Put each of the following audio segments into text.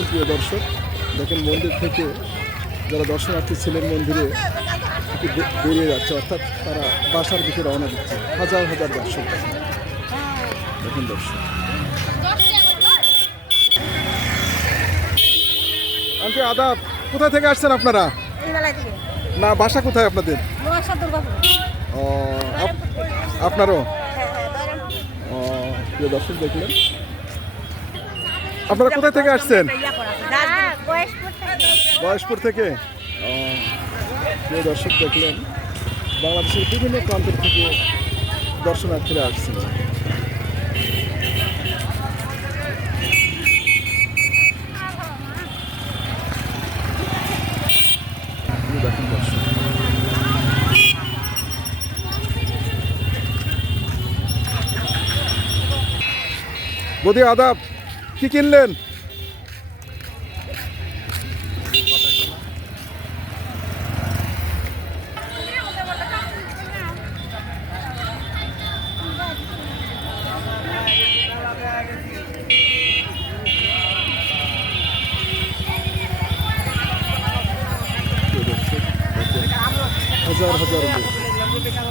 দেখুন প্রিয় দর্শক দেখেন মন্দির থেকে যারা দর্শনার্থী ছিলেন মন্দিরে বেরিয়ে যাচ্ছে অর্থাৎ তারা বাসার দিকে রওনা দিচ্ছে হাজার হাজার দর্শক। দেখুন দর্শক। আন্টি আদাব কোথা থেকে আসছেন আপনারা? না বাসা কোথায় আপনাদের? ও, আপনারও? হ্যাঁ হ্যাঁ। ও, প্রিয় দর্শক দেখলেন। আপনারা কোথা থেকে আসছেন? বয়সপুর থেকে। প্রিয় দর্শক দেখলেন বাংলাদেশের বিভিন্ন প্রান্ত থেকে দর্শনার্থীরা আসছেন। বদি আদাব। কি কিনলেন? হাজার হাজার।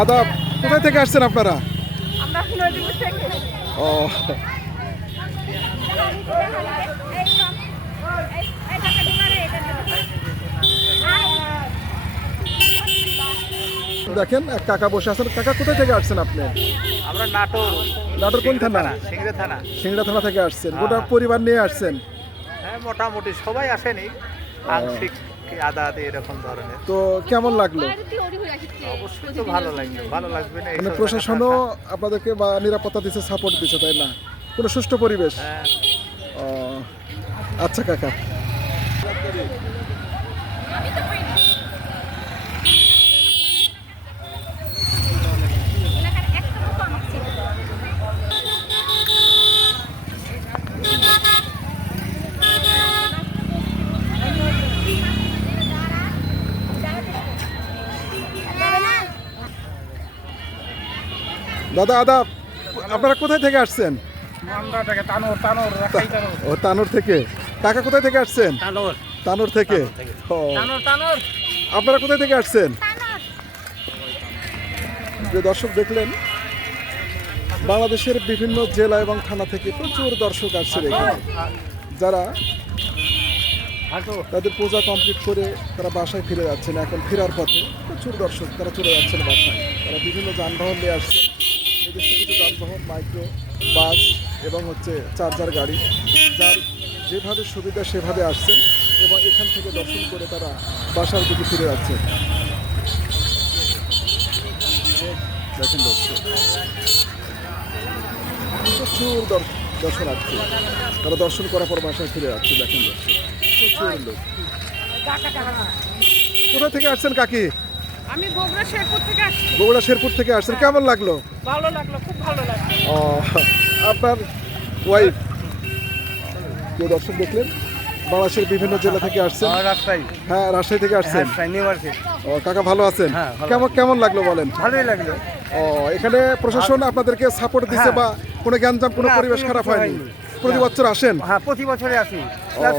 আদাব কোথায় থেকে আসছেন আপনারা? আমরা নদীপুর থেকে। ও। দেখেন এক কাকা বসে আছেন। কাকা কোথায় থেকে আসছেন আপনি? আমরা নাটোর। নাটোর কোন থানা? সিংড়ে থানা সিংড়া থানা। থেকে আসছেন। গোটা পরিবার নিয়ে আসছেন? হ্যাঁ মোটামুটি সবাই আসেনি। আংশিক আদা আদি এরকম ধরনের। তো কেমন লাগল? অবশ্যই তো ভালো লাগবে ভালো লাগবে না মানে প্রশাসনও আপনাদেরকে বা নিরাপত্তা দিচ্ছে সাপোর্ট দিচ্ছে তাই না? কোনো সুষ্ঠু পরিবেশ। হ্যাঁ। আচ্ছা কাকা। দাদা দাদা আপনারা কোথায় থেকে আসছেন? ও তানোর থেকে। কাকা কোথায় থেকে আসছেন? তানোর। তানোর থেকে। ও, তানোর তানোর। আপনারা কোথায় থেকে আসছেন? যে দর্শক দেখলেন? বাংলাদেশের বিভিন্ন জেলা এবং থানা থেকে প্রচুর দর্শক আসছে এখানে। যারা তাদের পূজা কমপ্লিট করে তারা বাসায় ফিরে যাচ্ছেন। এখন ফেরার পথে প্রচুর দর্শক তারা চলে যাচ্ছেন বাসায়। তারা বিভিন্ন যানবাহন নিয়ে আসছেন। কিছু যানবাহন, মাইক্রো, বাস এবং হচ্ছে চার্জার গাড়ি, যার যেভাবে সুবিধা সেভাবে আসছেন এবং এখান থেকে দর্শন করে তারা বাসার দিকে ফিরে যাচ্ছেন। দেখেন দর্শক, প্রচুর দর- দর্শনার্থী, তারা দর্শন করার পর বাসায় ফিরে যাচ্ছে, দেখেন দর্শক, প্রচুর লোক। কোথা থেকে আসছেন কাকি? আমি বগুড়া শেরপুর থেকে আসছি। বগুড়া শেরপুর থেকে আসছেন। কেমন লাগল? ভালো লাগল খুব ভালো লাগল। ও, আপনার ওয়াইফ কেউ দর্শক দেখলেন? বাংলাদেশের বিভিন্ন জেলা থেকে আসছেন। রাজশাহী। হ্যাঁ রাজশাহী থেকে আসছেন। রাজশাহী নিউ মার্কেট ও কাকা ভালো আছেন? হ্যাঁ, কেমন কেমন লাগল বলেন? ভালোই লাগল। ও এখানে প্রশাসন আপনাদেরকে সাপোর্ট দিচ্ছে বা কোনো গ্যাঞ্জাম কোনো পরিবেশ খারাপ হয়নি। প্রতি বছর আসেন? হ্যাঁ প্রতি বছরে আসি।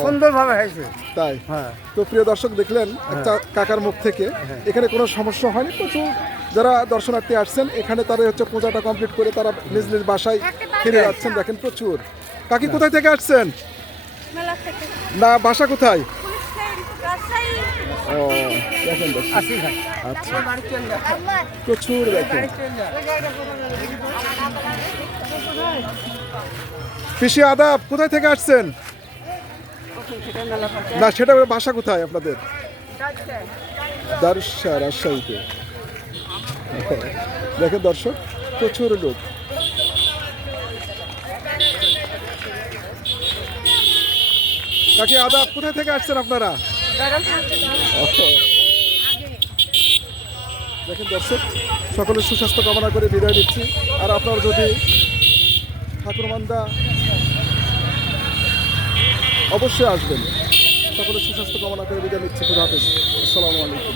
সুন্দরভাবে হয়েছে। তাই। হ্যাঁ। তো প্রিয় দর্শক দেখলেন একটা কাকার মুখ থেকে এখানে কোনো সমস্যা হয়নি। প্রচুর যারা দর্শনার্থী আসছেন এখানে তারা হচ্ছে পূজাটা কমপ্লিট করে তারা নিজ নিজ বাসায় ফিরে যাচ্ছেন। দেখেন প্রচুর। কাকি কোথায় থেকে আসছেন? না বাসা কোথায়। ও দেখেন আচ্ছা। প্রচুর দেখেন। পিসি আদাব কোথায় থেকে আসছেন? না, সেটা বাসা কোথায় আপনাদের? দারুশা রাজশাহীতে। দেখেন দর্শক, প্রচুর লোক। কাকি, আদাব, কোথায় থেকে আসছেন আপনারা? দেখেন দর্শক, সকলের সুস্বাস্থ্য কামনা করে বিদায় নিচ্ছি। আর আপনার যদি ঠাকুরমান্দা অবশ্যই আসবেন। সকলের সুস্বাস্থ্য কামনা করে বিদায় নিচ্ছি। খুদা হাফিজ। আসসালামু আলাইকুম।